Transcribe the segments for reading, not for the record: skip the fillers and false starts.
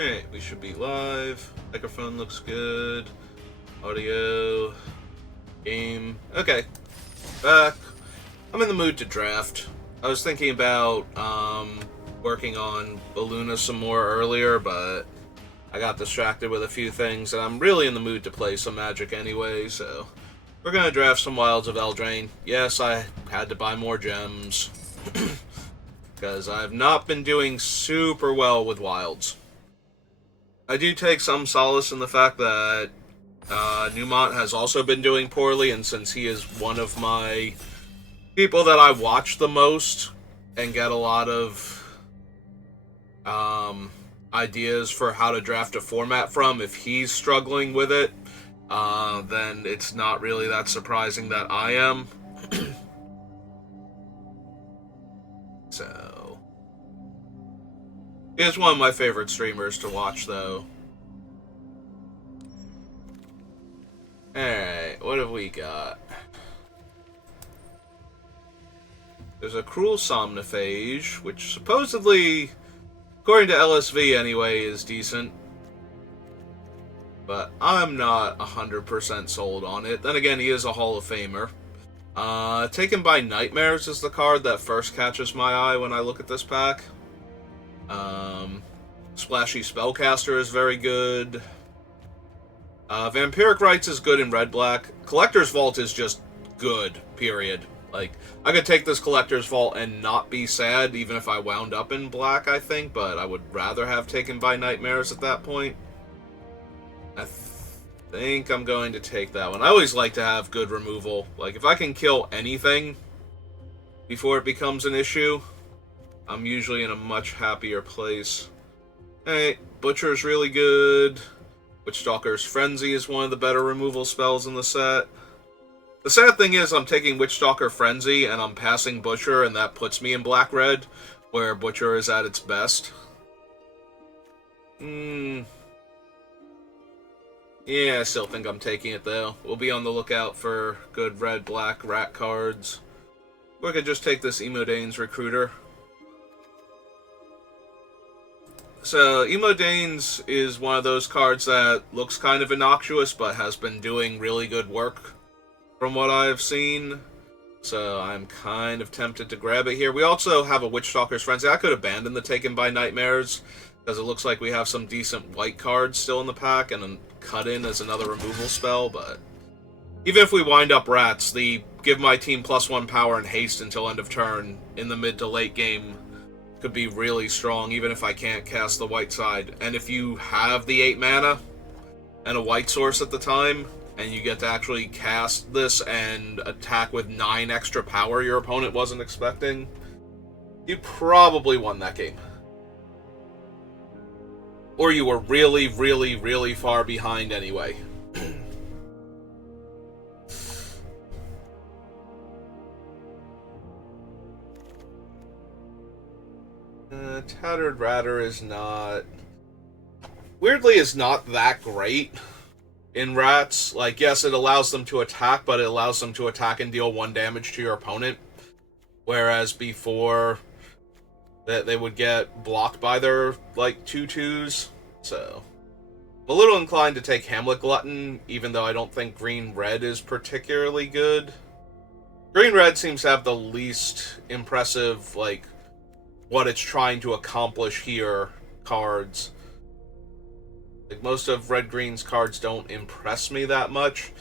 Alright, we should be live. Microphone looks good. Audio. Game. Okay. Back. I'm in the mood to draft. I was thinking about working on Balloona some more earlier, but I got distracted with a few things, and I'm really in the mood to play some Magic anyway, so we're gonna draft some Wilds of Eldraine. Yes, I had to buy more gems, because I've not been doing super well with Wilds. I do take some solace in the fact that Newmont has also been doing poorly, and since he is one of my people that I watch the most and get a lot of ideas for how to draft a format from, if he's struggling with it, then it's not really that surprising that I am. So, he is one of my favorite streamers to watch, though. Alright, what have we got? There's a Cruel Somnophage, which supposedly, according to LSV anyway, is decent. But I'm not 100% sold on it. Then again, he is a Hall of Famer. Taken by Nightmares is the card that first catches my eye when I look at this pack. Splashy Spellcaster is very good. Vampiric Rites is good in red-black. Collector's Vault is just good, period. Like, I could take this Collector's Vault and not be sad, even if I wound up in black, I think, but I would rather have Taken by Nightmares at that point. I think I'm going to take that one. I always like to have good removal. Like, if I can kill anything before it becomes an issue, I'm usually in a much happier place. Alright, Butcher's really good. Witchstalker's Frenzy is one of the better removal spells in the set. The sad thing is I'm taking Witchstalker Frenzy and I'm passing Butcher, and that puts me in black-red, where Butcher is at its best. Yeah, I still think I'm taking it, though. We'll be on the lookout for good red-black rat cards. We could just take this Emodane's Recruiter. So, Emodane's is one of those cards that looks kind of innocuous, but has been doing really good work from what I've seen. So, I'm kind of tempted to grab it here. We also have a Witchstalker's Frenzy. I could abandon the Taken by Nightmares, because it looks like we have some decent white cards still in the pack, and then cut in as another removal spell, but even if we wind up rats, the give my team +1 power and haste until end of turn in the mid to late game could be really strong, even if I can't cast the white side. And if you have the 8 mana and a white source at the time, and you get to actually cast this and attack with 9 extra power your opponent wasn't expecting, you probably won that game. Or you were really, really, really far behind anyway. Tattered Ratter is not... Weirdly, is not that great in rats. Like, yes, it allows them to attack, but it allows them to attack and deal 1 damage to your opponent. Whereas before, that they would get blocked by their, like, 2/2s. So, I'm a little inclined to take Hamlet Glutton, even though I don't think green-red is particularly good. Green-red seems to have the least impressive, like, what it's trying to accomplish here cards. Like, most of red-green's cards don't impress me that much,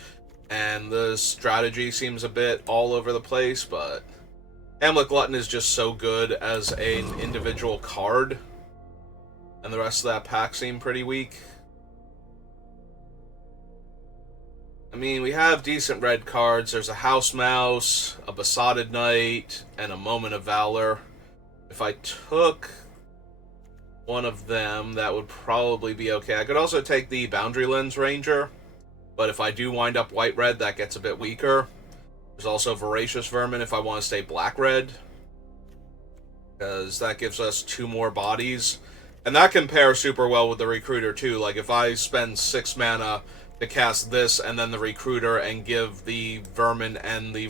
and the strategy seems a bit all over the place, but Hamlet Glutton is just so good as an individual card, and the rest of that pack seem pretty weak. I mean, we have decent red cards. There's a House Mouse, a Besotted Knight, and a Moment of Valor. If I took one of them, that would probably be okay. I could also take the Boundary Lens Ranger, but if I do wind up white-red, that gets a bit weaker. There's also Voracious Vermin if I want to stay black-red, because that gives us 2 more bodies. And that can pair super well with the Recruiter, too. Like, if I spend 6 mana to cast this and then the Recruiter and give the Vermin and the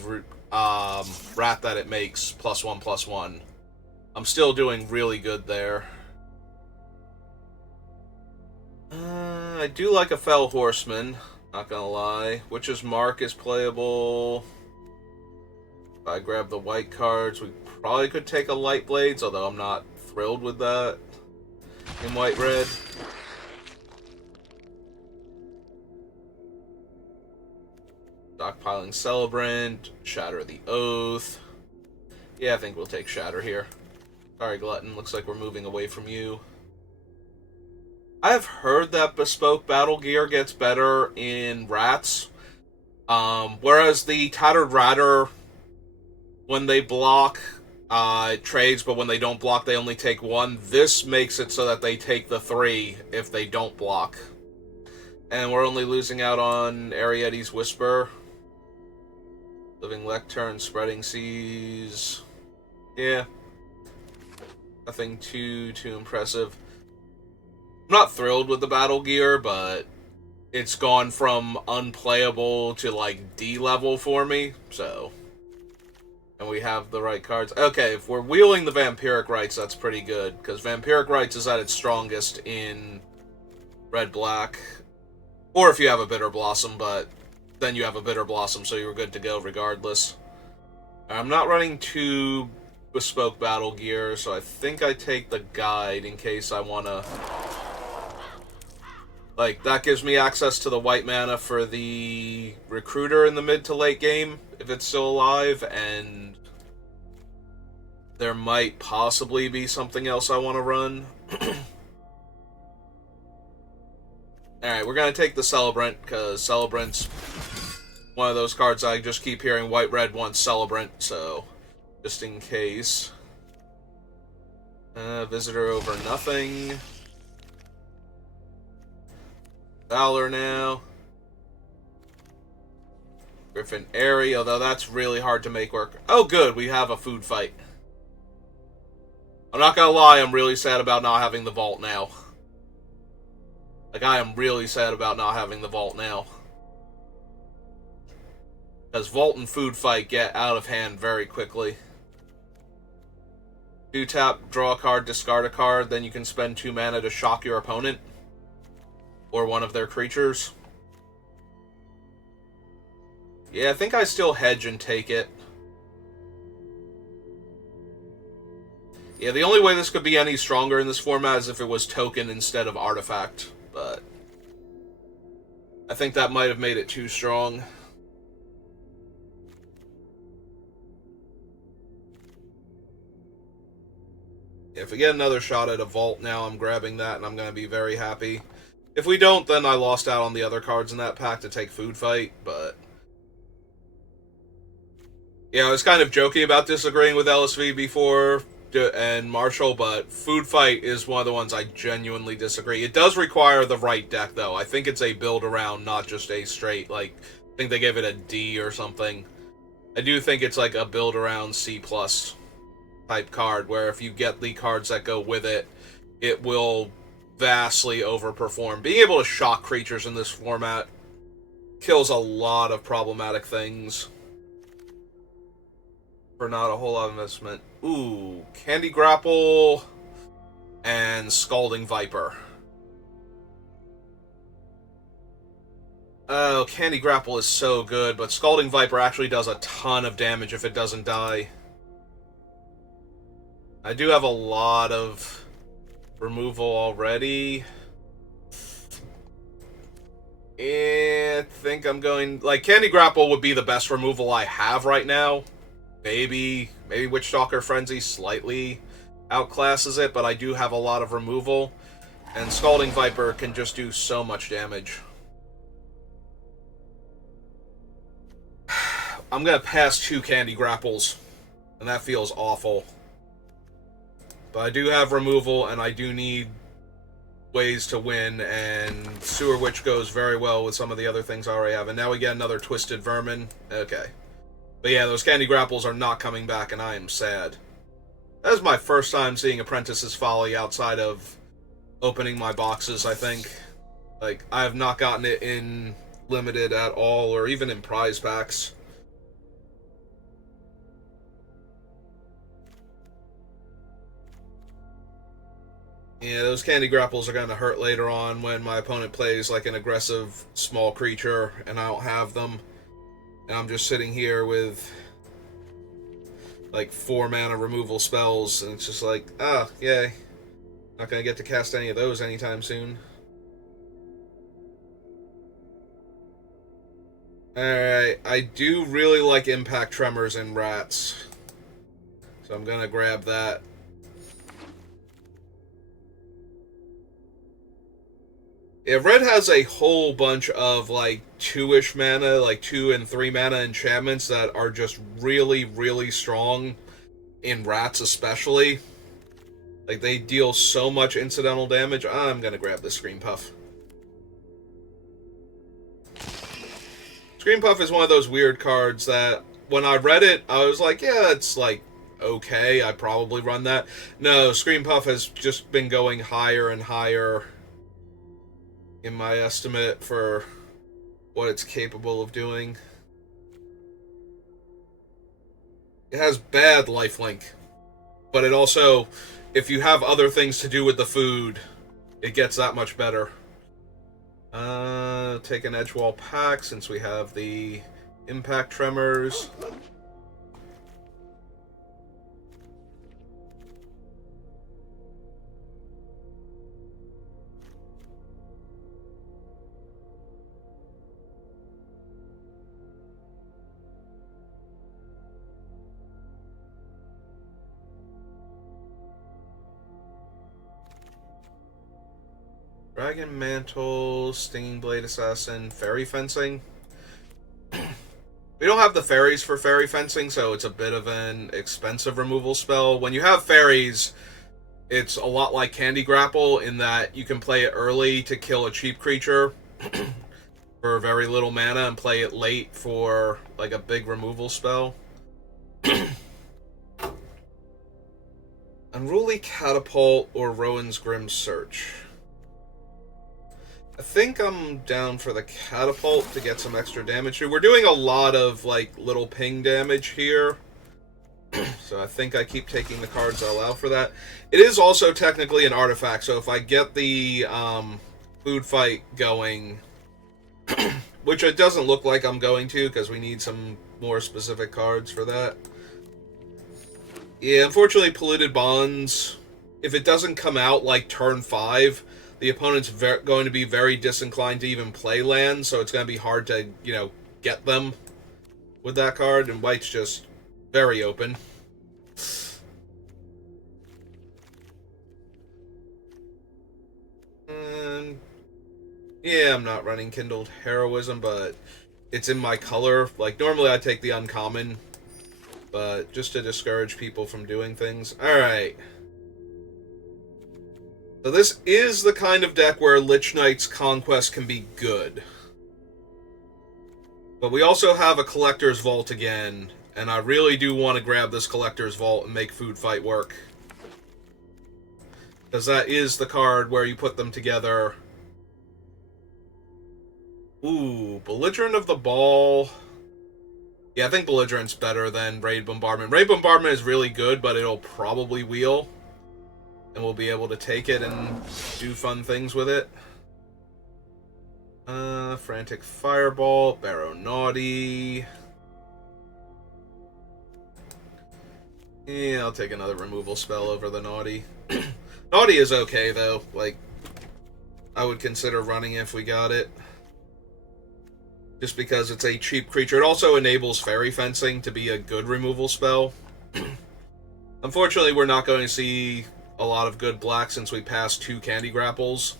Rat that it makes +1/+1, I'm still doing really good there. I do like a Fell Horseman, not gonna lie. Witch's Mark is playable. If I grab the white cards, we probably could take a Light Blades, although I'm not thrilled with that in white-red. Stockpiling Celebrant, Shatter the Oath. Yeah, I think we'll take Shatter here. Sorry, Glutton, looks like we're moving away from you. I have heard that Bespoke Battle Gear gets better in Rats. Whereas the Tattered Ratter, when they block, it trades, but when they don't block, they only take one. This makes it so that they take the 3 if they don't block. And we're only losing out on Arietti's Whisper. Living Lectern, Spreading Seas. Yeah. Nothing too impressive. I'm not thrilled with the battle gear, but it's gone from unplayable to, like, D-level for me, so. And we have the right cards. Okay, if we're wheeling the Vampiric Rites, that's pretty good, because Vampiric Rites is at its strongest in red-black. Or if you have a Bitter Blossom, but then you have a Bitter Blossom, so you're good to go regardless. I'm not running 2 Bespoke Battle Gear, so I think I take the Guide in case I want to... Like, that gives me access to the white mana for the Recruiter in the mid to late game, if it's still alive, and there might possibly be something else I want to run. Alright, we're going to take the Celebrant, because Celebrant's one of those cards I just keep hearing white-red wants Celebrant, so just in case. Visitor over nothing. Valor now. Griffin Airy, although that's really hard to make work. Oh good, we have a food fight. I'm not gonna lie, I'm really sad about not having the vault now. Like, I am really sad about not having the vault now. Because vault and food fight get out of hand very quickly. 2 tap, draw a card, discard a card, then you can spend 2 mana to shock your opponent. Or one of their creatures. Yeah, I think I still hedge and take it. Yeah, the only way this could be any stronger in this format is if it was token instead of artifact. But I think that might have made it too strong. If we get another shot at a vault now, I'm grabbing that and I'm going to be very happy. If we don't, then I lost out on the other cards in that pack to take food fight, but... Yeah, I was kind of joking about disagreeing with LSV before and Marshall, but food fight is one of the ones I genuinely disagree. It does require the right deck, though. I think it's a build around, not just a straight, like, I think they gave it a D or something. I do think it's like a build around C+ type card, where if you get the cards that go with it, it will vastly overperform. Being able to shock creatures in this format kills a lot of problematic things for not a whole lot of investment. Ooh, Candy Grapple and Scalding Viper. Oh, Candy Grapple is so good, but Scalding Viper actually does a ton of damage if it doesn't die. I do have a lot of removal already. I think I'm going... Like, Candy Grapple would be the best removal I have right now. Maybe Witchstalker Frenzy slightly outclasses it, but I do have a lot of removal. And Scalding Viper can just do so much damage. I'm gonna pass 2 Candy Grapples, and that feels awful. But I do have removal, and I do need ways to win, and Sewer Witch goes very well with some of the other things I already have. And now we get another Twisted Vermin. Okay. But yeah, those Candy Grapples are not coming back, and I am sad. That is my first time seeing Apprentice's Folly outside of opening my boxes, I think. Like, I have not gotten it in Limited at all, or even in prize packs. Yeah, those candy grapples are going to hurt later on when my opponent plays like an aggressive small creature and I don't have them. And I'm just sitting here with like 4 mana removal spells, and it's just like, ah, yay. Not going to get to cast any of those anytime soon. Alright, I do really like Impact Tremors in Rats. So I'm going to grab that. Yeah, Red has a whole bunch of, like, 2-ish mana, like 2 and 3 mana enchantments that are just really, really strong in Rats especially. Like, they deal so much incidental damage. I'm gonna grab the Scream Puff. Scream Puff is one of those weird cards that, when I read it, I was like, yeah, it's, like, okay, I'd probably run that. No, Scream Puff has just been going higher and higher in my estimate for what it's capable of doing. It has bad lifelink, but it also, if you have other things to do with the food, it gets that much better. Take an Edgewall Pack since we have the Impact Tremors. Dragon Mantle, Stinging Blade Assassin, Fairy Fencing. We don't have the fairies for Fairy Fencing, so it's a bit of an expensive removal spell. When you have fairies, it's a lot like Candy Grapple in that you can play it early to kill a cheap creature for very little mana and play it late for like a big removal spell. Unruly Catapult or Rowan's Grim Search. I think I'm down for the Catapult to get some extra damage. We're doing a lot of, like, little ping damage here. So I think I keep taking the cards that allow for that. It is also technically an artifact, so if I get the food fight going, which it doesn't look like I'm going to, because we need some more specific cards for that. Yeah, unfortunately, Polluted Bonds, if it doesn't come out, like, turn 5... the opponent's going to be very disinclined to even play lands, so it's going to be hard to, you know, get them with that card, and White's just very open. And yeah, I'm not running Kindled Heroism, but it's in my color. Like, normally I take the uncommon, but just to discourage people from doing things. Alright. So this is the kind of deck where Lich Knight's Conquest can be good. But we also have a Collector's Vault again, and I really do want to grab this Collector's Vault and make Food Fight work. Because that is the card where you put them together. Ooh, Belligerent of the Ball. Yeah, I think Belligerent's better than Raid Bombardment. Raid Bombardment is really good, but it'll probably wheel. And we'll be able to take it and do fun things with it. Frantic Fireball, Barrow Naughty. Yeah, I'll take another removal spell over the Naughty. Naughty is okay, though. Like, I would consider running if we got it. Just because it's a cheap creature. It also enables Fairy Fencing to be a good removal spell. Unfortunately, we're not going to see a lot of good black since we passed 2 Candy Grapples.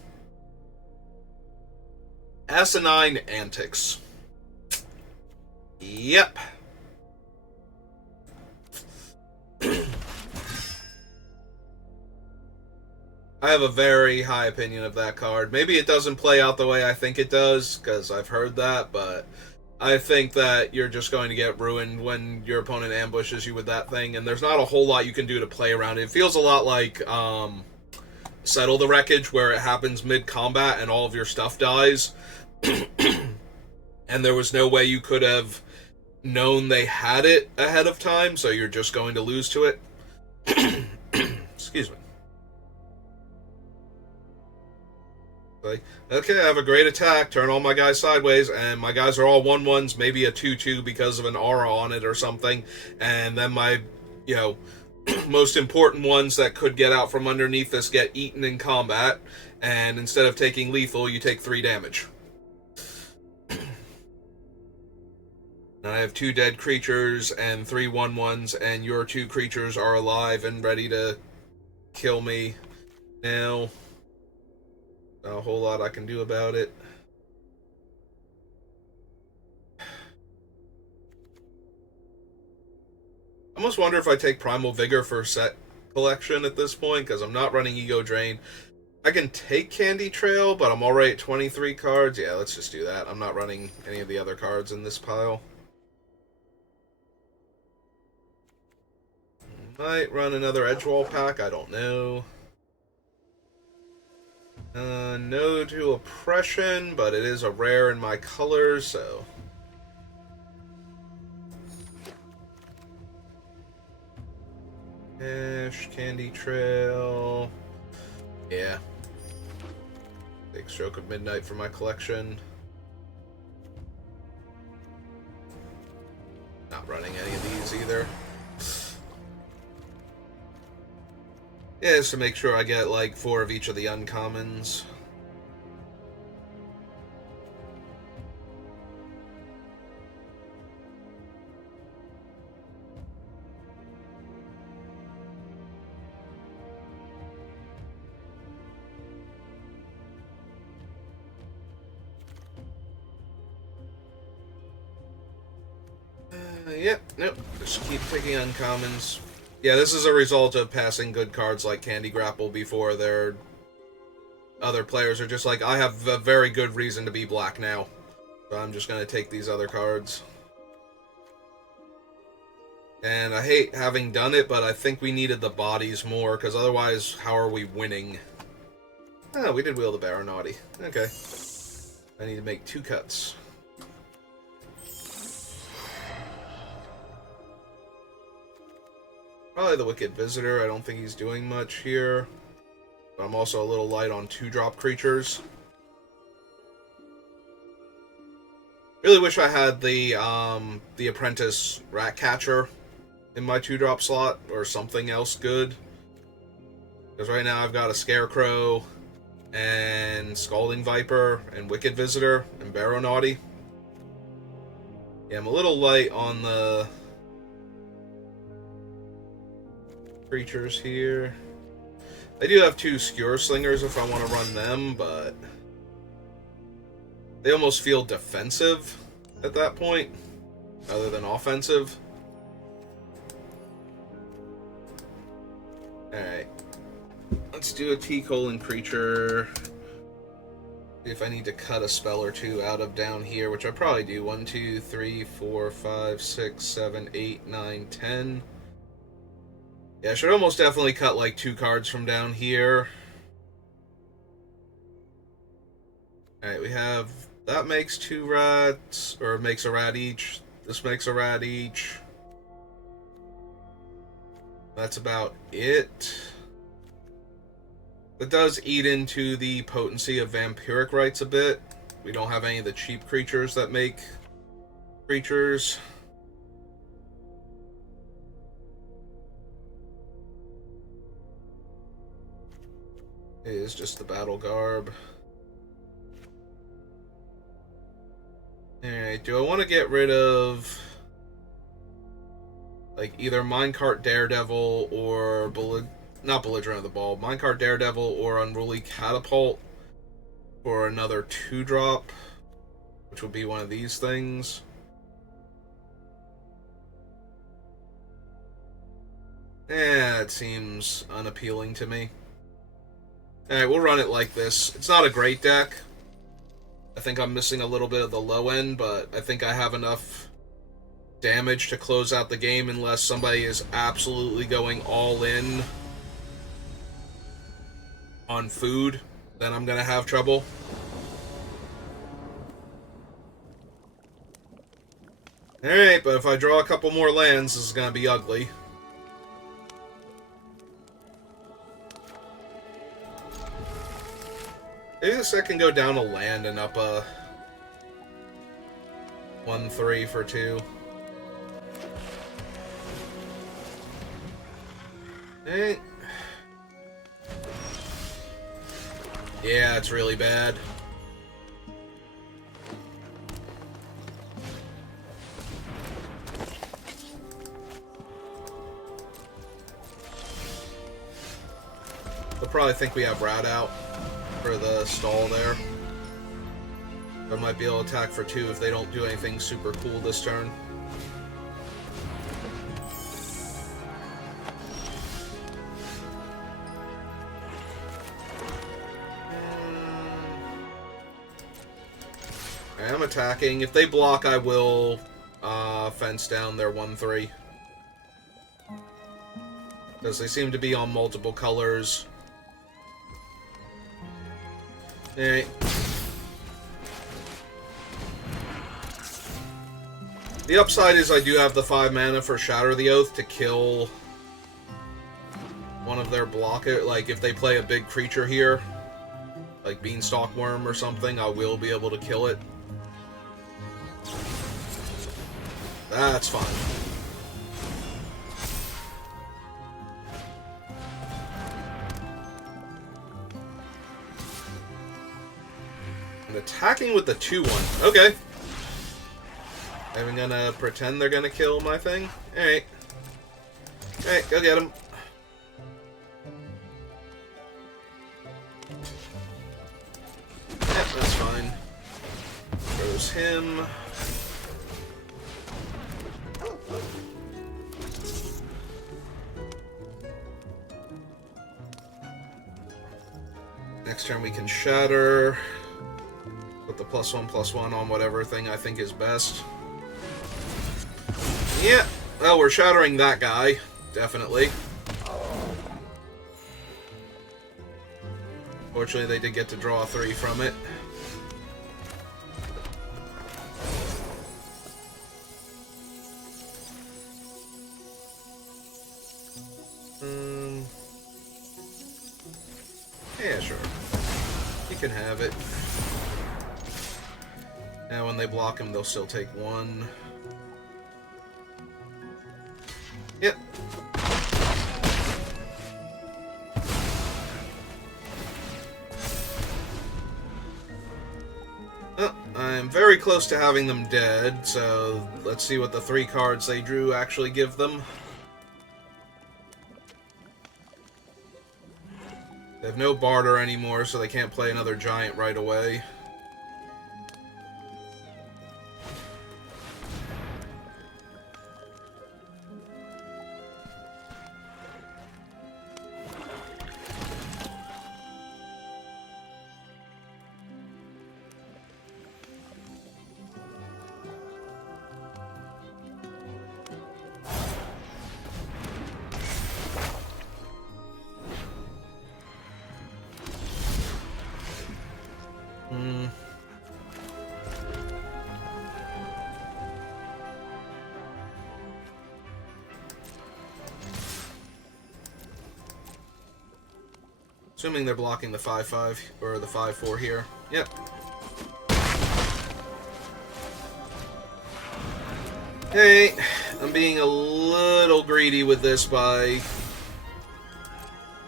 Asinine Antics. Yep. I have a very high opinion of that card. Maybe it doesn't play out the way I think it does, because I've heard that, but I think that you're just going to get ruined when your opponent ambushes you with that thing, and there's not a whole lot you can do to play around it. It feels a lot like Settle the Wreckage, where it happens mid-combat and all of your stuff dies, and there was no way you could have known they had it ahead of time, so you're just going to lose to it. Excuse me. Like, okay, I have a great attack, turn all my guys sideways, and my guys are all 1/1s, maybe a 2/2 because of an aura on it or something, and then my, you know, most important ones that could get out from underneath this get eaten in combat, and instead of taking lethal, you take 3 damage. And I have 2 dead creatures and 3 1/1s, and your 2 creatures are alive and ready to kill me now. Not a whole lot I can do about it. I almost wonder if I take Primal Vigor for set collection at this point, because I'm not running Ego Drain. I can take Candy Trail, but I'm already at 23 cards. Yeah, let's just do that. I'm not running any of the other cards in this pile. Might run another Edgewall pack, I don't know. No to Oppression, but it is a rare in my colors, so... Candy Trail... Yeah. Take Stroke of Midnight for my collection. Not running any of these either. Yeah, just to make sure I get, like, 4 of each of the uncommons. Yep, nope. Just keep picking uncommons. Yeah, this is a result of passing good cards like Candy Grapple before their other players are just like, I have a very good reason to be black now. So I'm just going to take these other cards. And I hate having done it, but I think we needed the bodies more, because otherwise, how are we winning? Oh, we did wheel the Baronauti. Okay. I need to make 2 cuts. Probably the Wicked Visitor. I don't think he's doing much here. But I'm also a little light on 2-drop creatures. Really wish I had the Apprentice Ratcatcher in my 2-drop slot, or something else good. Because right now I've got a Scarecrow, and Scalding Viper, and Wicked Visitor, and Baronauti. Yeah, I'm a little light on the creatures here. I do have 2 Skewer Slingers if I want to run them, but they almost feel defensive at that point, other than offensive. Alright. Let's do a T-colon creature. See if I need to cut a spell or 2 out of down here, which I probably do. 1, 2, 3, 4, 5, 6, 7, 8, 9, 10. Yeah, I should almost definitely cut like 2 cards from down here. Alright, we have... That makes 2 rats, or makes a rat each. This makes a rat each. That's about it. It does eat into the potency of Vampiric Rites a bit. We don't have any of the cheap creatures that make creatures. It is just the Battle Garb. Alright, do I want to get rid of... like, either Minecart Daredevil or... not Belligerent of the Ball. Minecart Daredevil or Unruly Catapult for another 2-drop, which would be one of these things. Eh, it seems unappealing to me. Alright, we'll run it like this. It's not a great deck. I think I'm missing a little bit of the low end, but I think I have enough damage to close out the game unless somebody is absolutely going all in on food. Then I'm gonna have trouble. Alright, but if I draw a couple more lands, this is gonna be ugly. Maybe the set can go down a land and up a 1/3 for 2. Eh. Yeah, it's really bad. They'll probably think we have Rat out for the stall there. I might be able to attack for 2 if they don't do anything super cool this turn. I'm attacking. If they block, I will fence down their 1/3. Because they seem to be on multiple colors. Alright. The upside is I do have the 5 mana for Shatter the Oath to kill one of their blocker. Like, if they play a big creature here, like Beanstalk Worm or something, I will be able to kill it. That's fine. And attacking with the 2/1. Okay. I'm gonna pretend they're gonna kill my thing. Alright. Alright, go get him. Yep, that's fine. Throws him. Next turn we can Shatter. Put the +1/+1 on whatever thing I think is best. Yeah, well, we're shattering that guy, definitely. Fortunately, they did get to draw 3 from it. Yeah, sure. You can have it. Now, when they block him, they'll still take 1. Yep. Oh, I'm very close to having them dead, so let's see what the 3 cards they drew actually give them. They have no barter anymore, so they can't play another giant right away. Assuming they're blocking the 5/5 or the 5/4 here. Yep. Hey, I'm being a little greedy with this by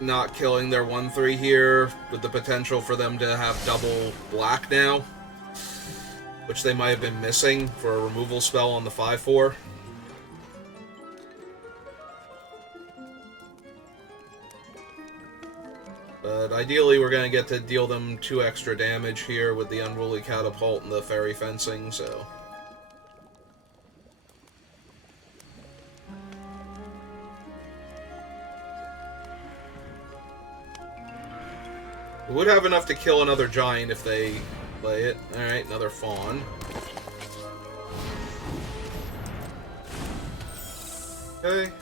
not killing their 1/3 here, with the potential for them to have double black now, which they might have been missing for a removal spell on the 5/4. But ideally, we're going to get to deal them 2 extra damage here with the Unruly Catapult and the Fairy Fencing, so... We would have enough to kill another giant if they play it. Alright, another fawn. Okay.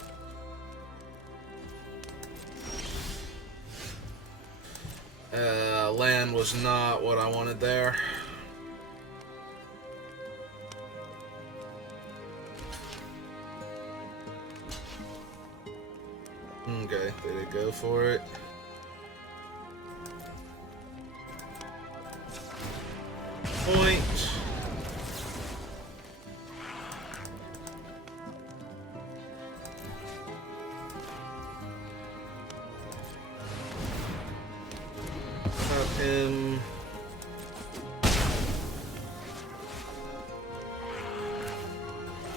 Land was not what I wanted there. Okay, they did go for it. point. Tap him.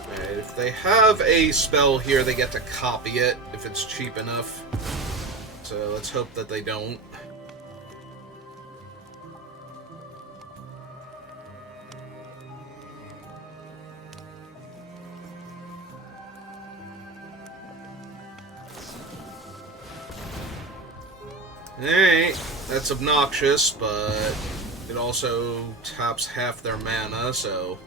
Alright, if they have a spell here, they get to copy it if it's cheap enough. So let's hope that they don't. Alright, that's obnoxious, but it also taps half their mana, so...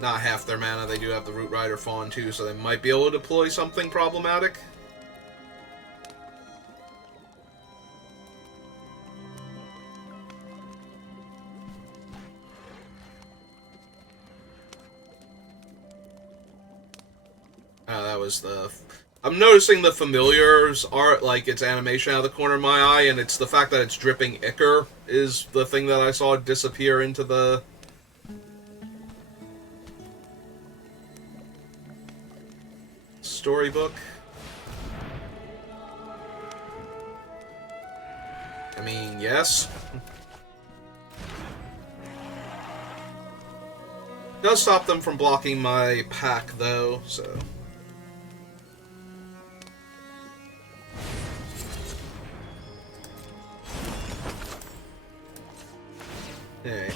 not half their mana, they do have the Root Rider Fawn too, so they might be able to deploy something problematic. That was the... I'm noticing the familiars are, like, its animation out of the corner of my eye, and it's the fact that it's dripping ichor is the thing that I saw disappear into the... storybook. I mean, yes. Does stop them from blocking my pack, though, so... Okay.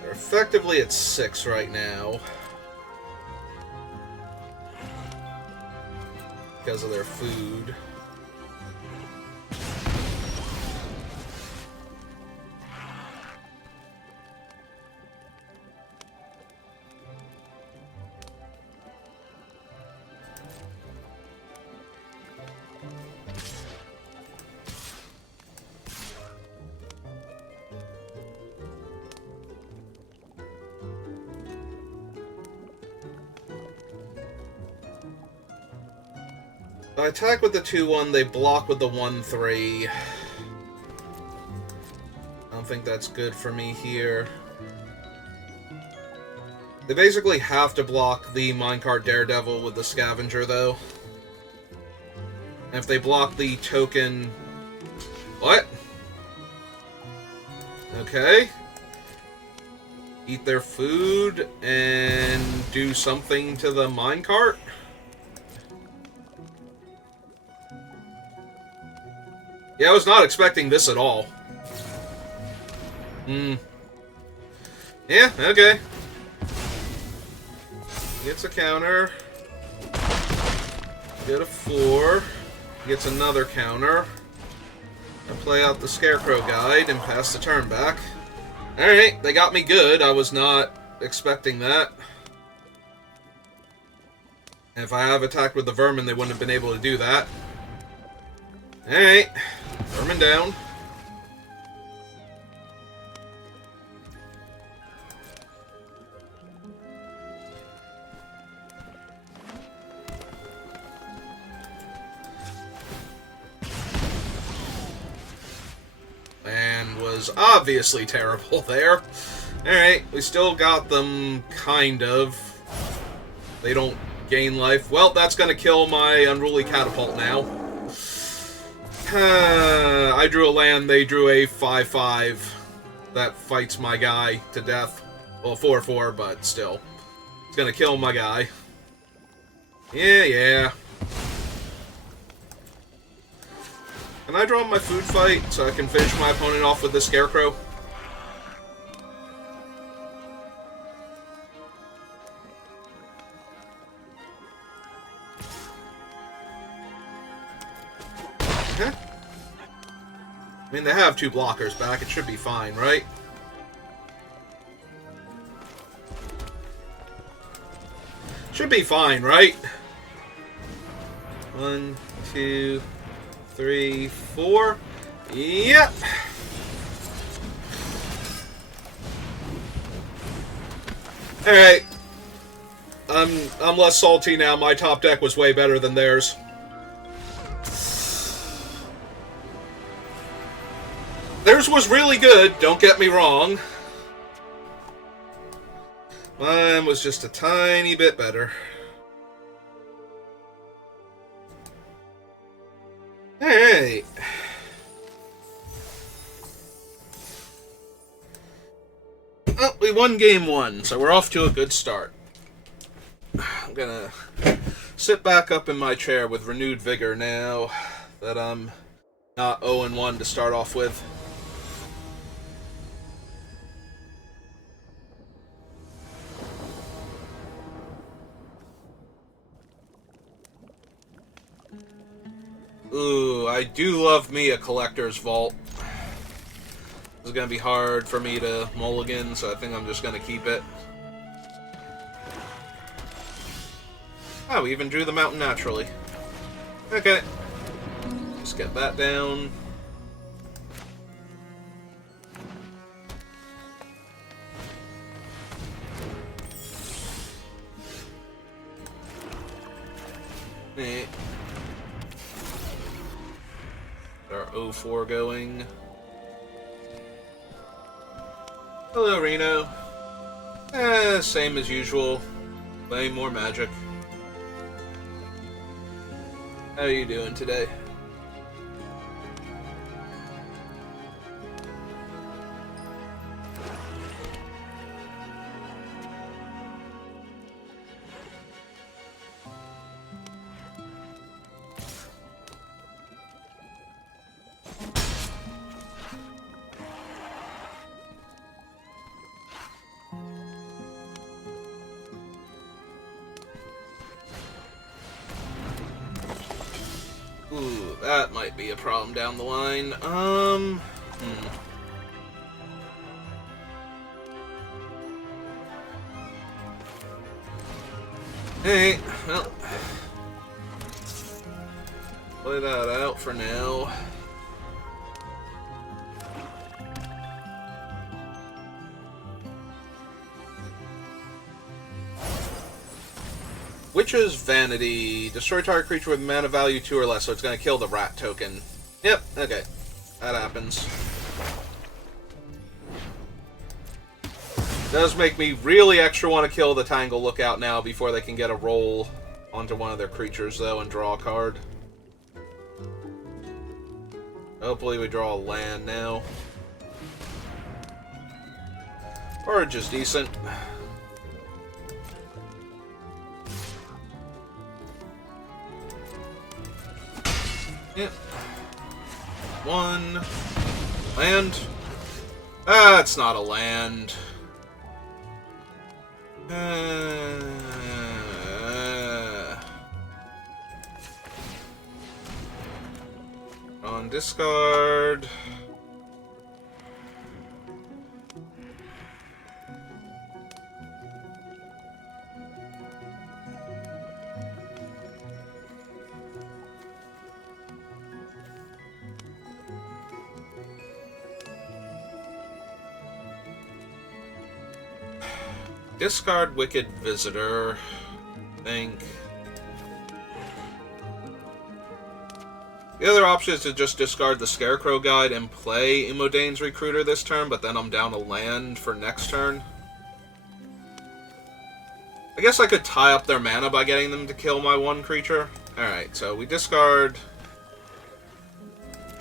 They're effectively at 6 right now. Because of their food. I attack with the 2-1, they block with the 1-3. I don't think that's good for me here. They basically have to block the Minecart Daredevil with the Scavenger, though. And if they block the token... What? Okay. Eat their food and do something to the minecart? Yeah, I was not expecting this at all. Yeah, okay. Gets a counter. Get a 4. Gets another counter. I play out the Scarecrow Guide and pass the turn back. Alright, they got me good. I was not expecting that. And if I have attacked with the Vermin, they wouldn't have been able to do that. Alright. Vermin down. And was obviously terrible there. Alright, we still got them, kind of. They don't gain life. Well, that's gonna kill my Unruly Catapult now. I drew a land, they drew a 5/5. that fights my guy to death. Well, 4/4, but still. It's gonna kill my guy. Yeah. Can I draw my food fight so I can finish my opponent off with the Scarecrow? Okay. I mean, they have 2 blockers back. It should be fine, right? Should be fine, right? 1, 2, 3, 4. Yep. Alright. I'm less salty now. My top deck was way better than theirs. Theirs was really good, don't get me wrong. Mine was just a tiny bit better. Alright. Well, we won game 1, so we're off to a good start. I'm gonna sit back up in my chair with renewed vigor now that I'm not 0-1 to start off with. Ooh, I do love me a Collector's Vault. This is going to be hard for me to mulligan, so I think I'm just going to keep it. Oh, we even drew the mountain naturally. Okay. Just get that down. Eh. Our 0-4 going. Hello, Reno. Same as usual. Playing more Magic. How are you doing today? Ooh, that might be a problem down the line. Hey, well, play that out for now. Witch's Vanity. Destroy target creature with mana value 2 or less, so it's going to kill the rat token. Yep, okay. That happens. Does make me really extra want to kill the Tangle Lookout now before they can get a roll onto one of their creatures, though, and draw a card. Hopefully we draw a land now. Forage is decent. Yep. 1. Land. Ah, it's not a land. On discard. Discard Wicked Visitor. I think. The other option is to just discard the Scarecrow Guide and play Imodane's Recruiter this turn, but then I'm down a land for next turn. I guess I could tie up their mana by getting them to kill my one creature. Alright, so we discard...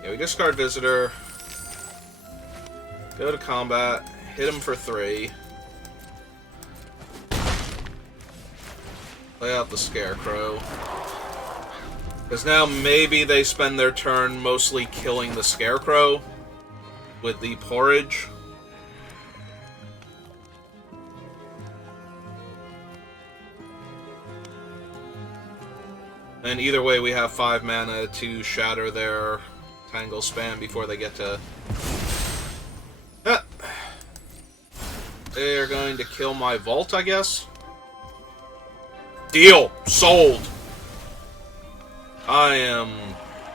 Yeah, we discard Visitor. Go to combat. Hit him for 3. Play out the Scarecrow. Because now maybe they spend their turn mostly killing the Scarecrow with the Porridge. And either way, we have 5 mana to shatter their Tangle Spam before they get to... They're going to kill my Vault, I guess? Deal! Sold! I am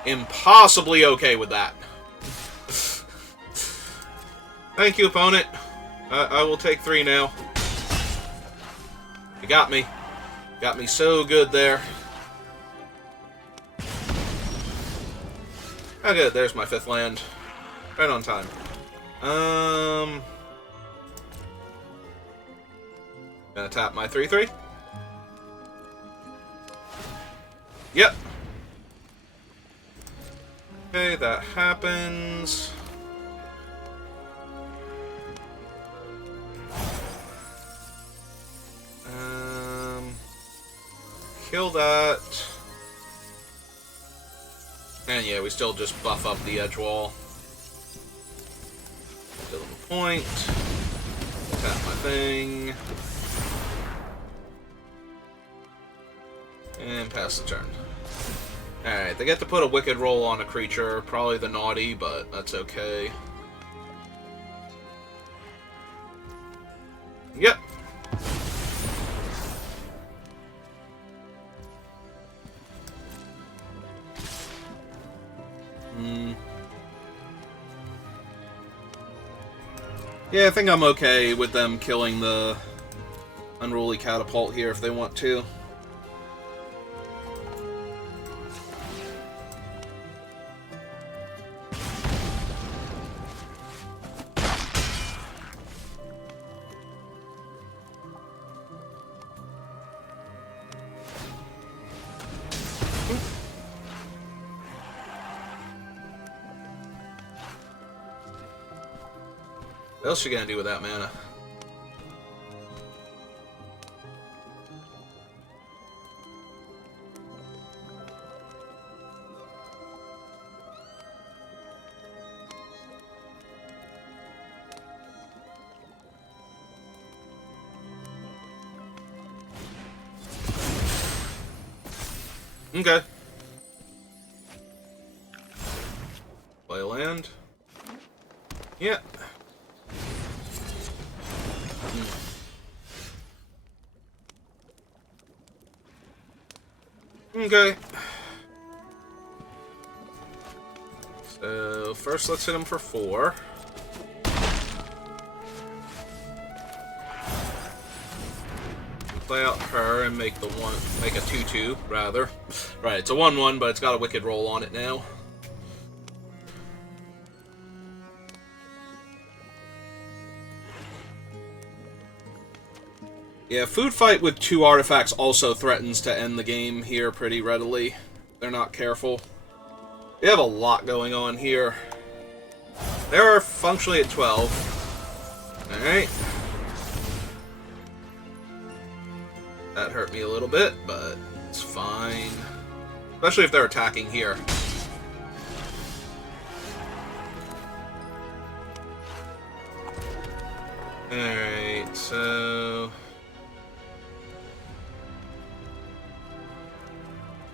impossibly okay with that. Thank you, opponent. I will take 3 now. You got me. Got me so good there. Oh, good. There's my 5th land. Right on time. Gonna tap my 3/3. Yep. Okay, that happens. Kill that. And yeah, we still just buff up the edge wall. Still on the point. Tap my thing. And pass the turn. Alright, they get to put a Wicked Roll on a creature. Probably the Naughty, but that's okay. Yep. Yeah, I think I'm okay with them killing the Unruly Catapult here if they want to. What else you gonna do with that mana? Okay. Play land. Yeah. Okay. So first let's hit him for 4. Play out her and make the make a 2/2 rather. Right, it's a 1/1, but it's got a Wicked Roll on it now. Yeah, Food Fight with 2 artifacts also threatens to end the game here pretty readily. They're not careful. We have a lot going on here. They're functionally at 12. Alright. That hurt me a little bit, but it's fine. Especially if they're attacking here. Alright, so...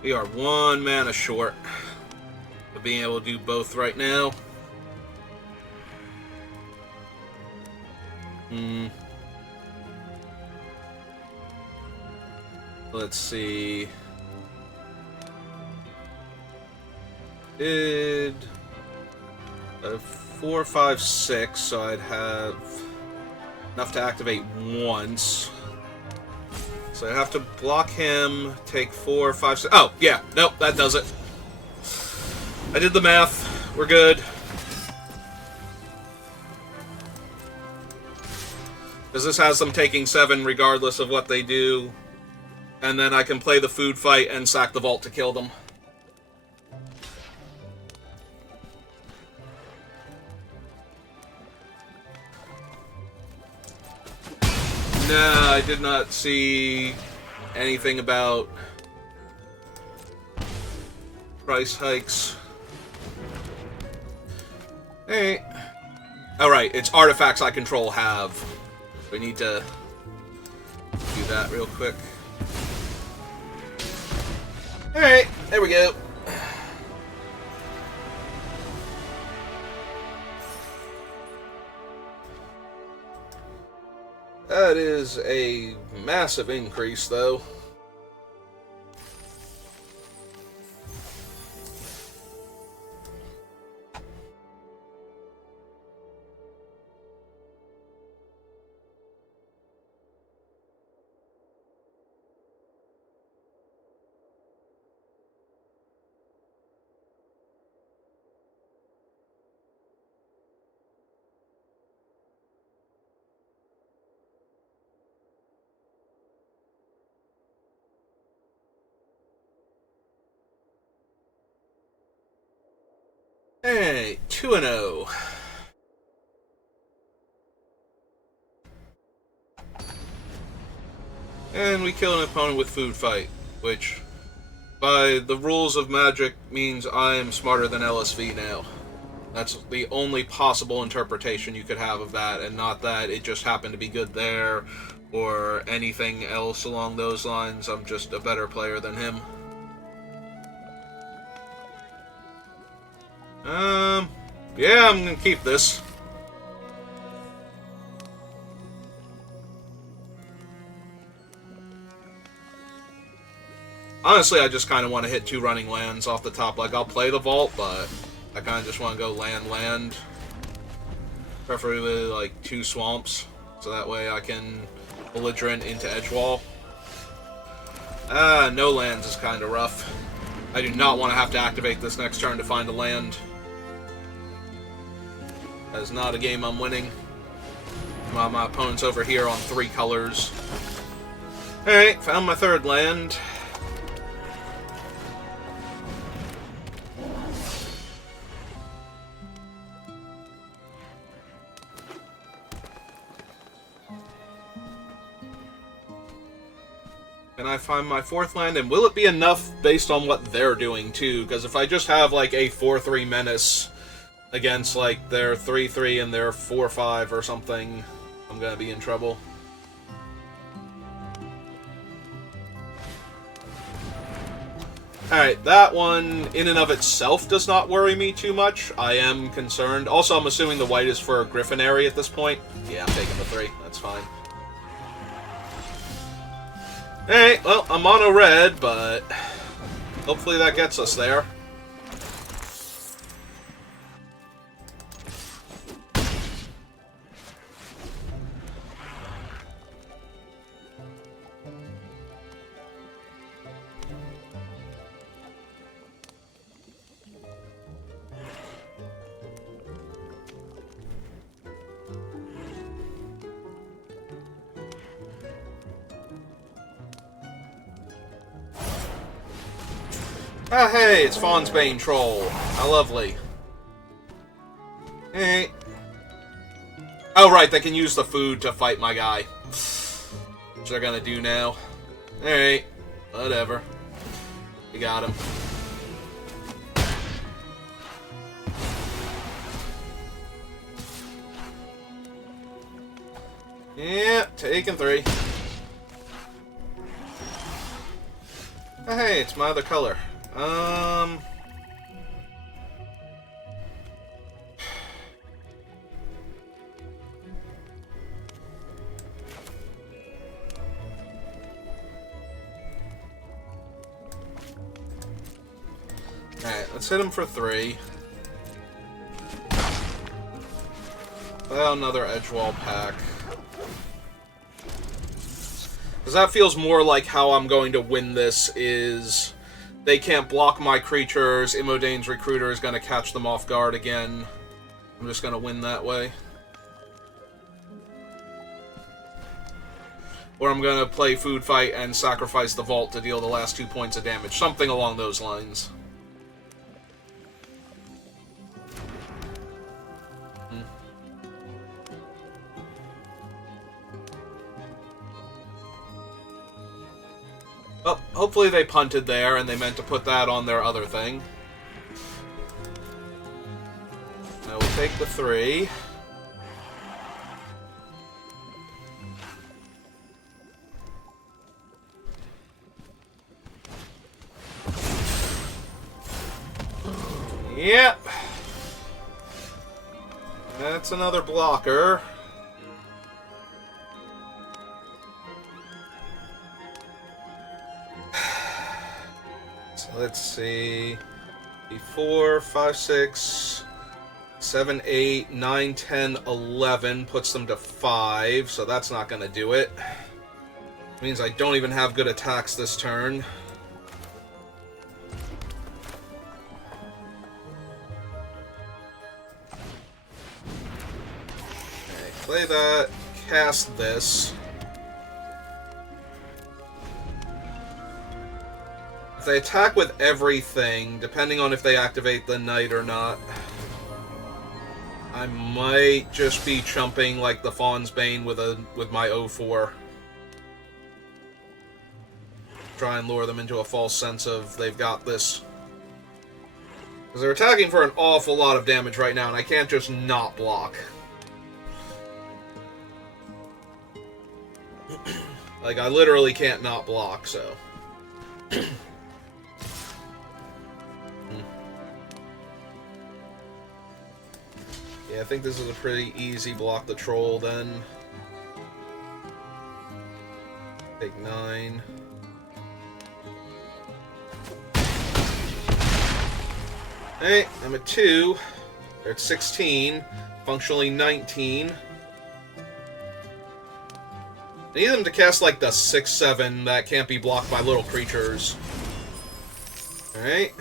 we are 1 mana short of being able to do both right now. Let's see. Did 4, 5, 6, so I'd have enough to activate once. So I have to block him, take 4, 5, 6... oh, yeah, nope, that does it. I did the math. We're good. Because this has them taking 7 regardless of what they do. And then I can play the Food Fight and sack the Vault to kill them. No, I did not see anything about price hikes. Hey. Alright, it's artifacts I control have. We need to do that real quick. Alright, there we go. That is a massive increase, though. Hey, 2-0. And we kill an opponent with food fight, which, by the rules of Magic, means I am smarter than LSV now. That's the only possible interpretation you could have of that, and not that it just happened to be good there, or anything else along those lines. I'm just a better player than him. Yeah, I'm gonna keep this. Honestly, I just kind of want to hit 2 running lands off the top. Like, I'll play the vault, but I kind of just want to go land. Preferably, like, 2 swamps. So that way I can belligerent into Edgewall. No lands is kind of rough. I do not want to have to activate this next turn to find a land. That is not a game I'm winning. My opponent's over here on 3 colors. Alright, found my 3rd land. Can I find my 4th land? And will it be enough based on what they're doing, too? Because if I just have, like, a 4-3 menace against, like, their 3-3 and their 4-5 or something, I'm gonna be in trouble. Alright, that one, in and of itself, does not worry me too much. I am concerned. Also, I'm assuming the white is for Griffinary at this point. Yeah, I'm taking the 3. That's fine. Alright, well, I'm on a red, but hopefully that gets us there. Ah, hey, it's Fawn's Bane Troll. How lovely. Hey. Oh, right, they can use the food to fight my guy. Which they're gonna do now. Alright, whatever. We got him. Yeah, taking 3. Oh, hey, it's my other color. Alright, let's hit him for 3. Well, another Edgewall pack. Because that feels more like how I'm going to win this is... They can't block my creatures, Imodane's Recruiter is going to catch them off guard again. I'm just going to win that way. Or I'm going to play Food Fight and sacrifice the Vault to deal the last 2 points of damage. Something along those lines. hopefully they punted there and they meant to put that on their other thing. Now we'll take the 3. Yep. That's another blocker. So let's see. 4, 5, 6, 7, 8, 9, 10, 11 puts them to 5, so that's not going to do it. Means I don't even have good attacks this turn. Play that, cast this. If they attack with everything, depending on if they activate the knight or not, I might just be chumping like the Fawn's Bane with my 0-4. Try and lure them into a false sense of they've got this. Because they're attacking for an awful lot of damage right now, and I can't just not block. Like, I literally can't not block, so. Yeah, I think this is a pretty easy block the troll, then. Take 9. Hey, I'm at 2. They're at 16. Functionally 19. I need them to cast, like, the 6-7 that can't be blocked by little creatures. Alright.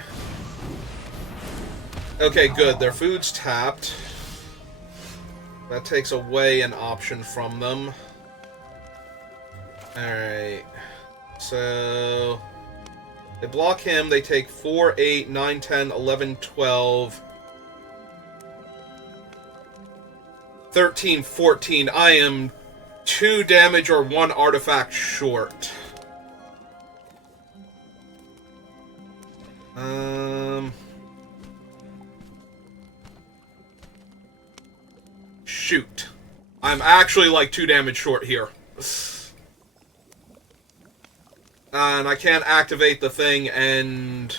Okay, good. Their food's tapped. That takes away an option from them. Alright. So... they block him, they take 4, 8, 9, 10, 11, 12... 13, 14. I am 2 damage or 1 artifact short. Shoot. I'm actually like 2 damage short here. And I can't activate the thing and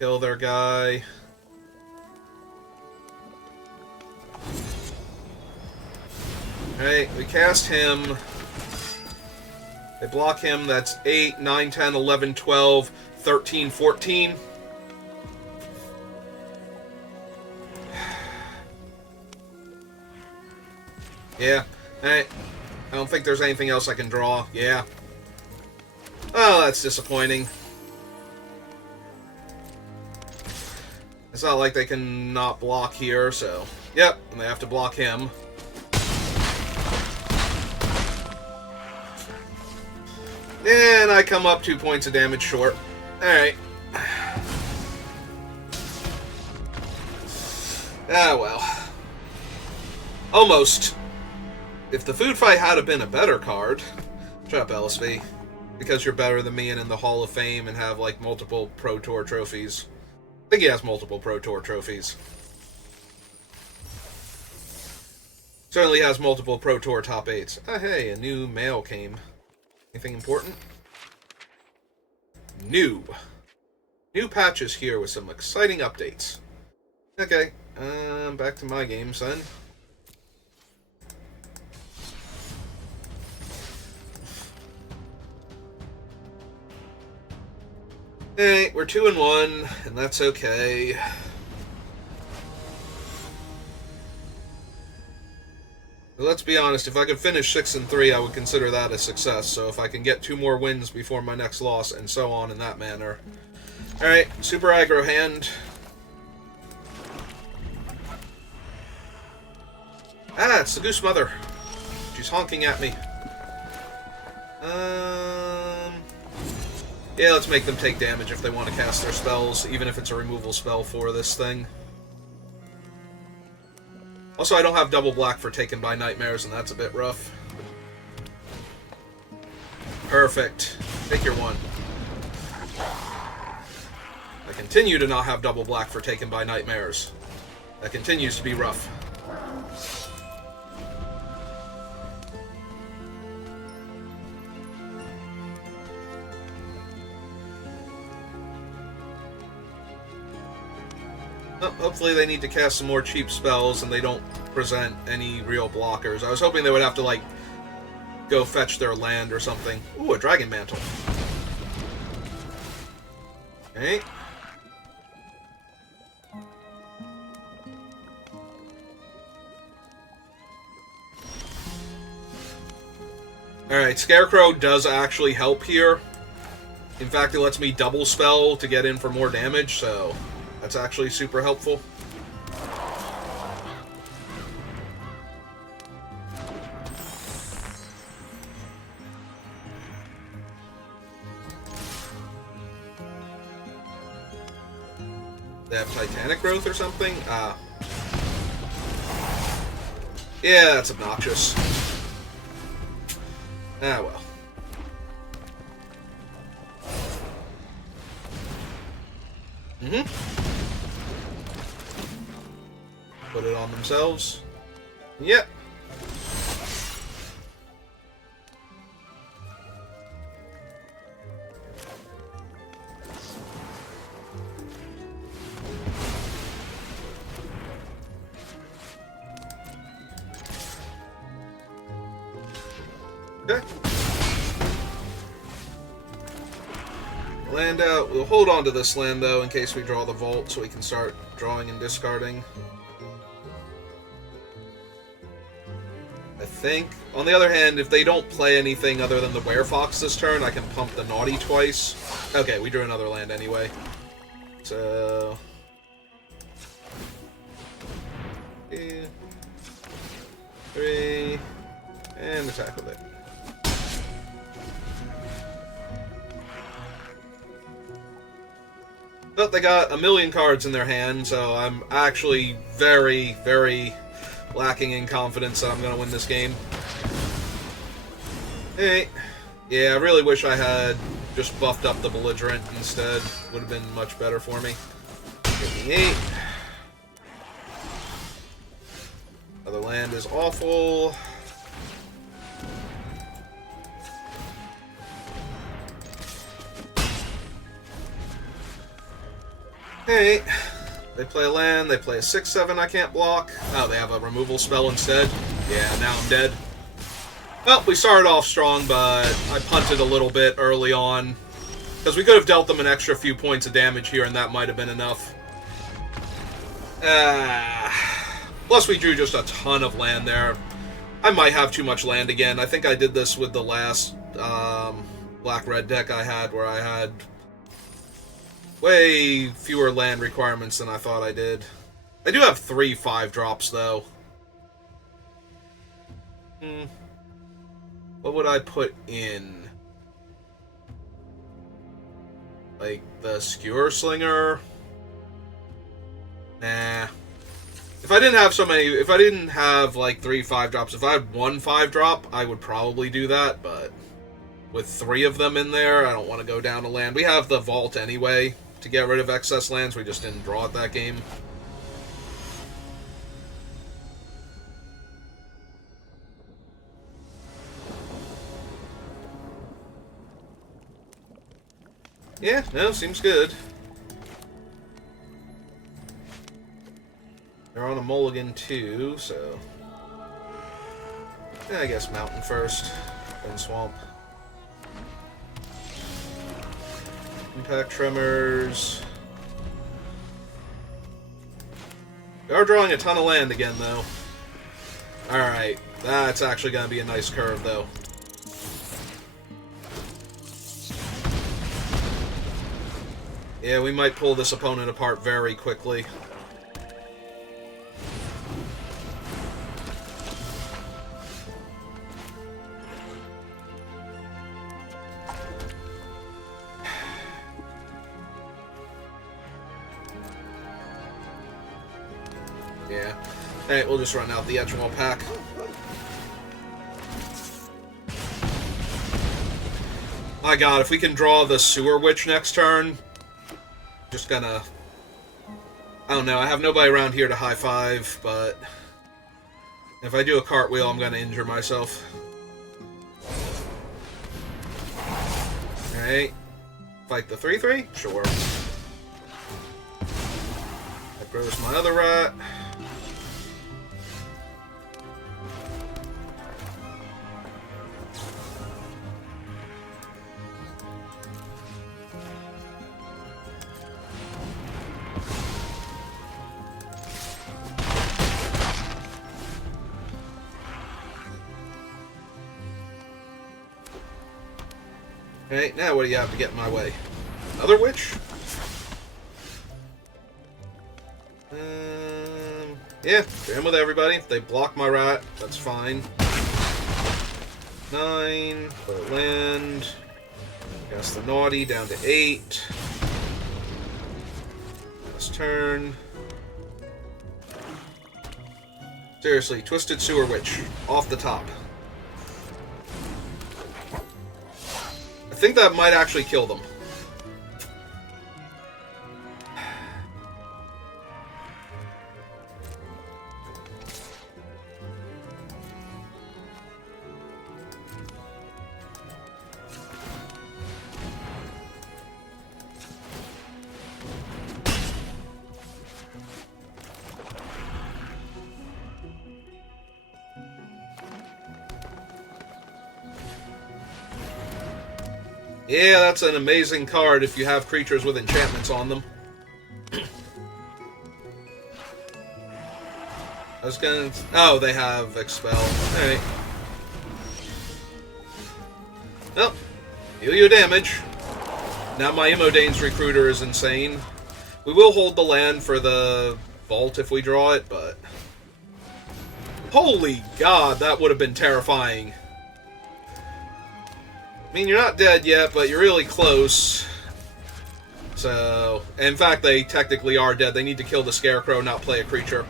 kill their guy. Alright, we cast him. They block him. That's 8, 9, 10, 11, 12, 13, 14. Yeah. Alright. I don't think there's anything else I can draw. Yeah. Oh, that's disappointing. It's not like they can not block here, so... yep, and they have to block him. And I come up 2 points of damage short. Alright. Ah, well. Almost. If the food fight had been a better card... shut up, LSV. Because you're better than me and in the Hall of Fame and have, like, multiple Pro Tour trophies. I think he has multiple Pro Tour trophies. Certainly has multiple Pro Tour top 8s. Oh, hey, a new mail came. Anything important? New patches here with some exciting updates. Okay, back to my games then. Hey, we're 2-1, and that's okay. Let's be honest, if I could finish 6-3, I would consider that a success. So if I can get 2 more wins before my next loss, and so on in that manner. Alright, super aggro hand. Ah, it's the Goose Mother. She's honking at me. Yeah, let's make them take damage if they want to cast their spells, even if it's a removal spell for this thing. Also, I don't have double black for Taken by Nightmares, and that's a bit rough. Perfect. Take your one. I continue to not have double black for Taken by Nightmares. That continues to be rough. Oh, hopefully they need to cast some more cheap spells and they don't present any real blockers. I was hoping they would have to, like, go fetch their land or something. Ooh, a Dragon Mantle. Okay. Alright, Scarecrow does actually help here. In fact, it lets me double spell to get in for more damage, so that's actually super helpful. They have Titanic Growth or something? Yeah, that's obnoxious. Ah, well. Put it on themselves. Yep. Okay. Land out. We'll hold on to this land, though, in case we draw the vault, so we can start drawing and discarding. I think. On the other hand, if they don't play anything other than the Werefox this turn, I can pump the Naughty twice. Okay, we drew another land anyway. So... 2, 3, and attack with it. But they got a million cards in their hand, so I'm actually very, very lacking in confidence that I'm going to win this game. Hey. Yeah, I really wish I had just buffed up the Belligerent instead. Would have been much better for me. Give me 8. Other land is awful. Hey, they play a land, they play a 6/7 I can't block. Oh, they have a removal spell instead. Yeah, now I'm dead. Well, we started off strong, but I punted a little bit early on. Because we could have dealt them an extra few points of damage here, and that might have been enough. Plus, we drew just a ton of land there. I might have too much land again. I think I did this with the last black-red deck I had, where I had way fewer land requirements than I thought I did. I do have 3 5-drops, though. What would I put in? Like, the Skewer Slinger? Nah. If I didn't have so many... If I didn't have, like, 3 5-drops, if I had 1 5-drop, I would probably do that, but with 3 of them in there, I don't want to go down to land. We have the Vault anyway to get rid of excess lands. We just didn't draw it that game. Yeah, no, seems good. They're on a mulligan too, so... Yeah, I guess Mountain first, then Swamp. Impact Tremors. We are drawing a ton of land again, though. Alright, that's actually going to be a nice curve, though. Yeah, we might pull this opponent apart very quickly. Yeah. Hey, we'll just run out the Etchwall pack. My god, if we can draw the Sewer Witch next turn, just gonna... I don't know, I have nobody around here to high-five, but... if I do a cartwheel, I'm gonna injure myself. Alright. Fight the 3-3? Sure. That grows my other rat. Okay, now what do you have to get in my way? Another witch? Yeah, jam with everybody. If they block my rat, that's fine. 9, put a land. Cast the naughty down to 8. Last turn. Seriously, Twisted Sewer Witch. Off the top. I think that might actually kill them. Yeah, that's an amazing card if you have creatures with enchantments on them. I was gonna... oh, they have Expel. Alright. Well, deal you damage. Now my Imodane's Recruiter is insane. We will hold the land for the vault if we draw it, but... holy god, that would have been terrifying. I mean, you're not dead yet, but you're really close. So, in fact, they technically are dead. They need to kill the Scarecrow, not play a creature.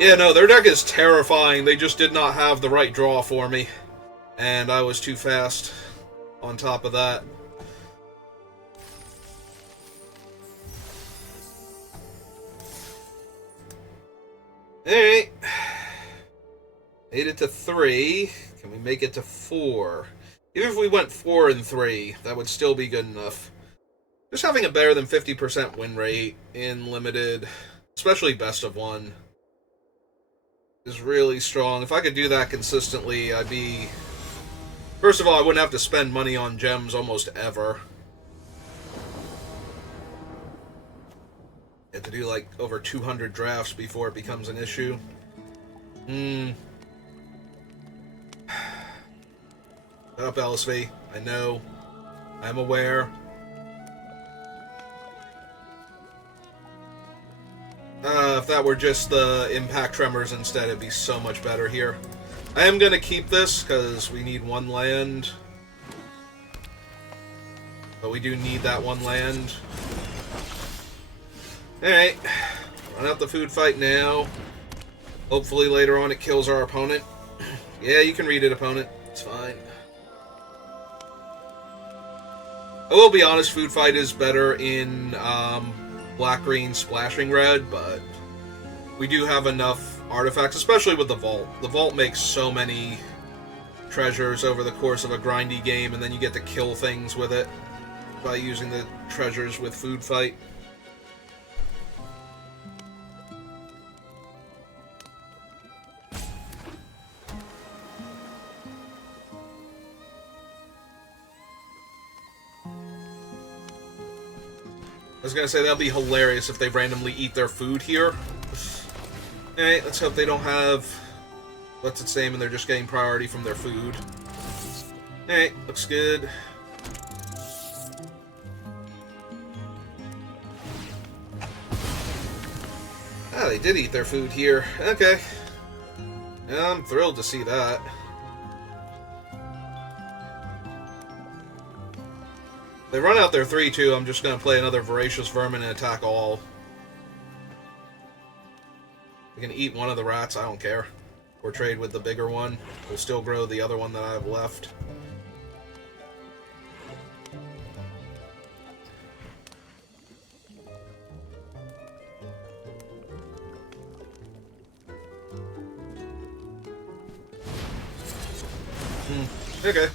Yeah, no, their deck is terrifying. They just did not have the right draw for me. And I was too fast. On top of that. Alright. Made it to 3. Can we make it to 4? Even if we went 4 and 3, that would still be good enough. Just having a better than 50% win rate in Limited, especially best of 1, is really strong. If I could do that consistently, I'd be... first of all, I wouldn't have to spend money on gems almost ever. You have to do like over 200 drafts before it becomes an issue. Shut up, LSV. I know. I'm aware. If that were just the impact tremors instead, it'd be so much better here. I am going to keep this, because we need 1 land. But we do need that 1 land. Alright. Run out the food fight now. Hopefully later on it kills our opponent. Yeah, you can read it, opponent. It's fine. I will be honest, food fight is better in black-green splashing red, but we do have enough artifacts, especially with the vault. The vault makes so many treasures over the course of a grindy game, and then you get to kill things with it by using the treasures with food fight. I was gonna say, that'd be hilarious if they randomly eat their food here. Alright, let's hope they don't have what's its name and they're just getting priority from their food. Alright, looks good. Ah, they did eat their food here. Okay. Yeah, I'm thrilled to see that. They run out their 3-2, I'm just going to play another Voracious Vermin and attack all. I can eat one of the rats, I don't care. Or trade with the bigger one. We'll still grow the other one that I have left. Okay.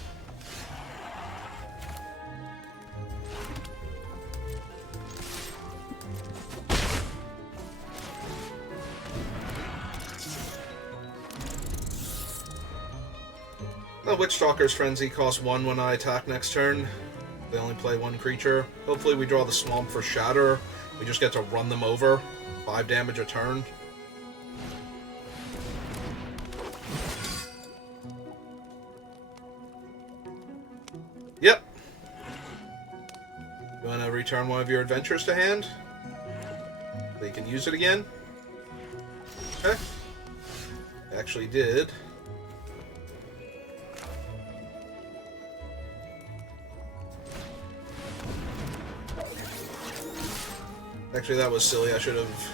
The Witchstalker's Frenzy costs 1 when I attack next turn. They only play 1 creature. Hopefully we draw the Swamp for Shatter. We just get to run them over. 5 damage a turn. Yep. You want to return one of your adventures to hand? They can use it again. Okay. Actually did. Actually, that was silly. I should have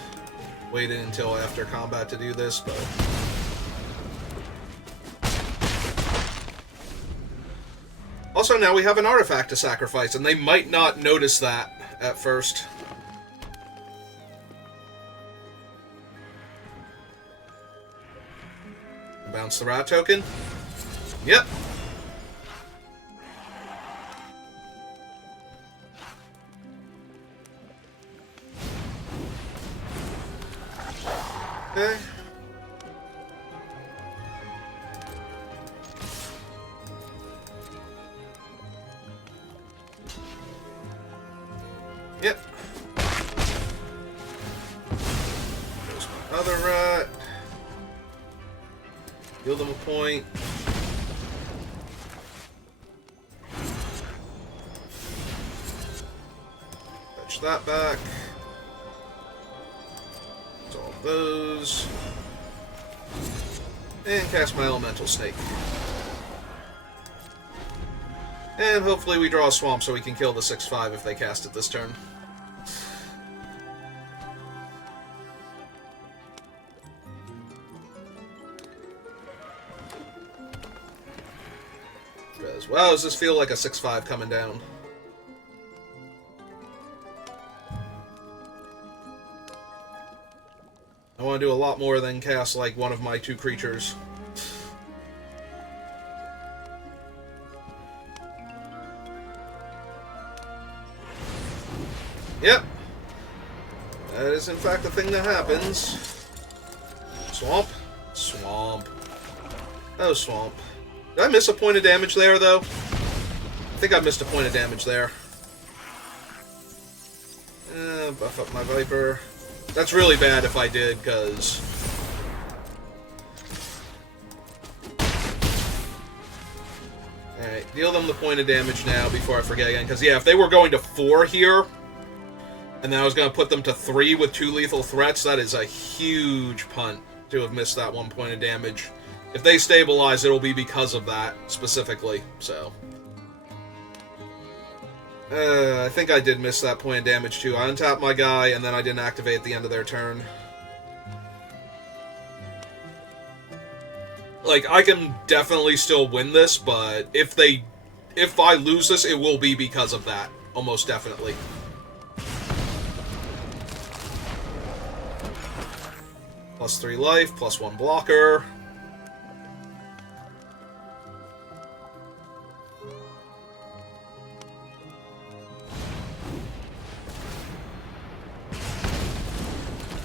waited until after combat to do this, but... Also, now we have an artifact to sacrifice, and they might not notice that at first. Bounce the rat token. Yep. Okay. Yep. There's my other rat. Heal them a point. Fetch that back. Solve those. And cast my Elemental Snake. And hopefully we draw a Swamp so we can kill the 6/5 if they cast it this turn. Because, wow, does this feel like a 6/5 coming down? I want to do a lot more than cast, like, one of my 2 creatures. Yep. That is, in fact, the thing that happens. Swamp. Swamp. Oh, Swamp. Did I miss a point of damage there, though? I think I missed a point of damage there. Buff up my Viper. That's really bad if I did, because... Alright, deal them the point of damage now before I forget again, because, yeah, if they were going to 4 here, and then I was going to put them to 3 with 2 lethal threats, that is a huge punt to have missed that 1 point of damage. If they stabilize, it'll be because of that, specifically, so... I think I did miss that point of damage, too. I untapped my guy, and then I didn't activate at the end of their turn. Like, I can definitely still win this, but if I lose this, it will be because of that. Almost definitely. +3 life, +1 blocker.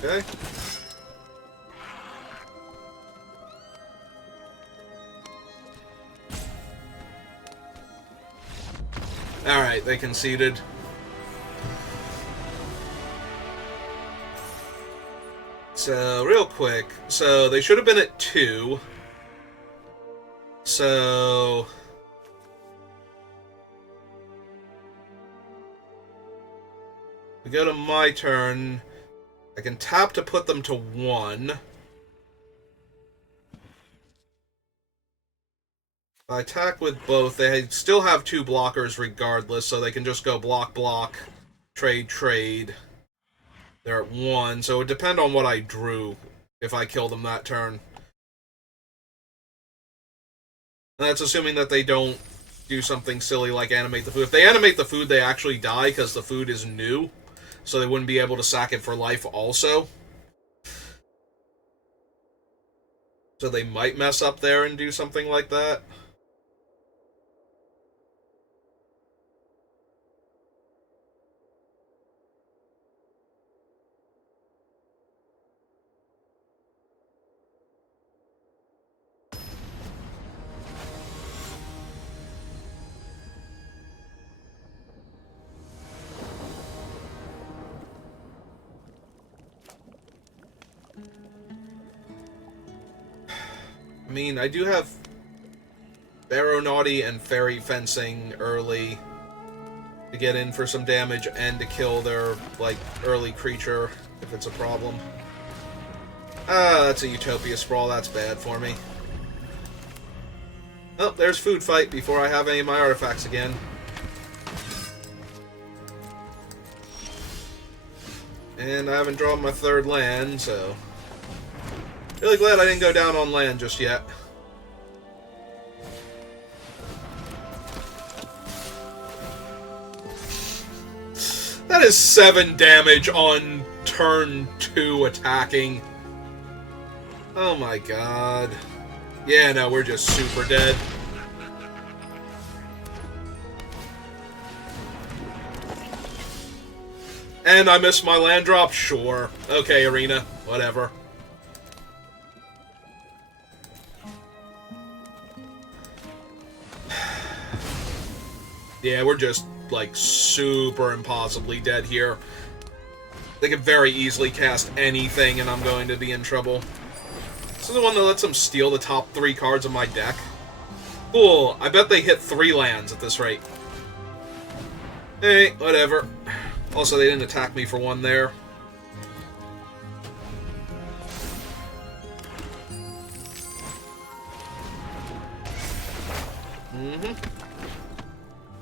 Okay. Alright, they conceded. So, real quick. So, they should have been at 2. So... we go to my turn. I can tap to put them to 1. If I attack with both, they still have 2 blockers regardless, so they can just go block, block, trade, trade. They're at 1, so it would depend on what I drew if I kill them that turn. And that's assuming that they don't do something silly like animate the food. If they animate the food, they actually die because the food is new, so they wouldn't be able to sack it for life also. So they might mess up there and do something like that. I mean, I do have Baronaughty and Fairy Fencing early to get in for some damage and to kill their, like, early creature if it's a problem. Ah, that's a Utopia Sprawl. That's bad for me. Oh, there's Food Fight before I have any of my artifacts again. And I haven't drawn my 3rd land, so... Really glad I didn't go down on land just yet. That is 7 damage on turn 2 attacking. Oh my god. Yeah, no, we're just super dead. And I missed my land drop? Sure. Okay, Arena. Whatever. Yeah, we're just, like, super impossibly dead here. They could very easily cast anything, and I'm going to be in trouble. This is the one that lets them steal the top 3 cards of my deck. Cool. I bet they hit 3 lands at this rate. Hey, whatever. Also, they didn't attack me for 1 there.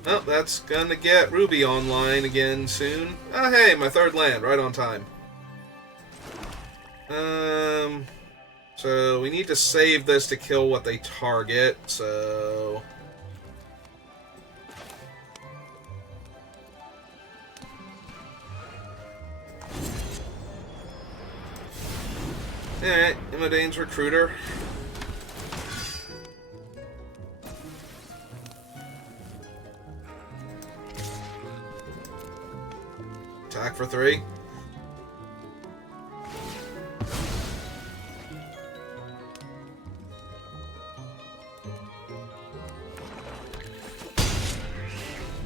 Oh, that's gonna get Ruby online again soon. Oh, hey, my 3rd land, right on time. So we need to save this to kill what they target, so... Alright, Imodane's Recruiter. Attack for 3.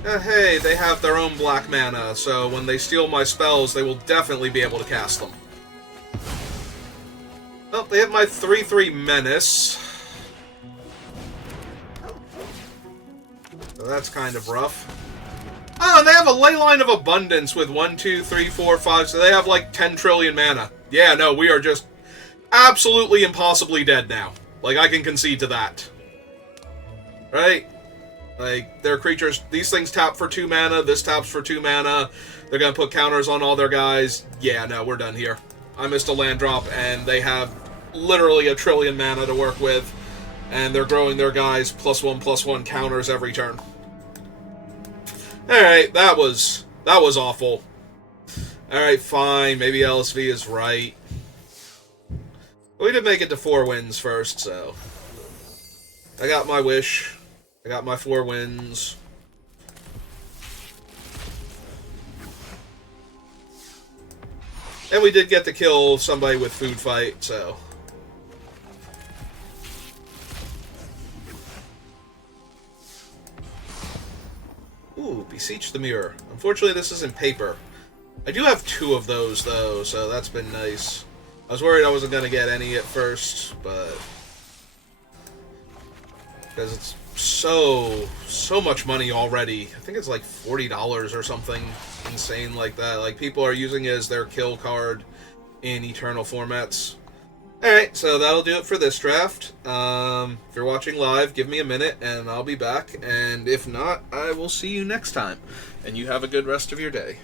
Hey, they have their own black mana, so when they steal my spells, they will definitely be able to cast them. Oh, they hit my 3/3 Menace. So that's kind of rough. Oh, and they have a Leyline of Abundance with 1, 2, 3, 4, 5, so they have like 10 trillion mana. Yeah, no, we are just absolutely impossibly dead now. Like, I can concede to that. Right? Like, their creatures, these things tap for 2 mana, this taps for 2 mana, they're gonna put counters on all their guys. Yeah, no, we're done here. I missed a land drop, and they have literally a trillion mana to work with, and they're growing their guys +1/+1 counters every turn. Alright, that was awful. Alright, fine, maybe LSV is right. But we did make it to 4 wins first, so... I got my wish. I got my 4 wins. And we did get to kill somebody with Food Fight, so... Ooh, Beseech the Mirror. Unfortunately, this isn't paper. I do have 2 of those, though, so that's been nice. I was worried I wasn't going to get any at first, but... Because it's so much money already. I think it's like $40 or something insane like that. Like, people are using it as their kill card in Eternal formats. Alright, so that'll do it for this draft. If you're watching live, give me a minute and I'll be back. And if not, I will see you next time. And you have a good rest of your day.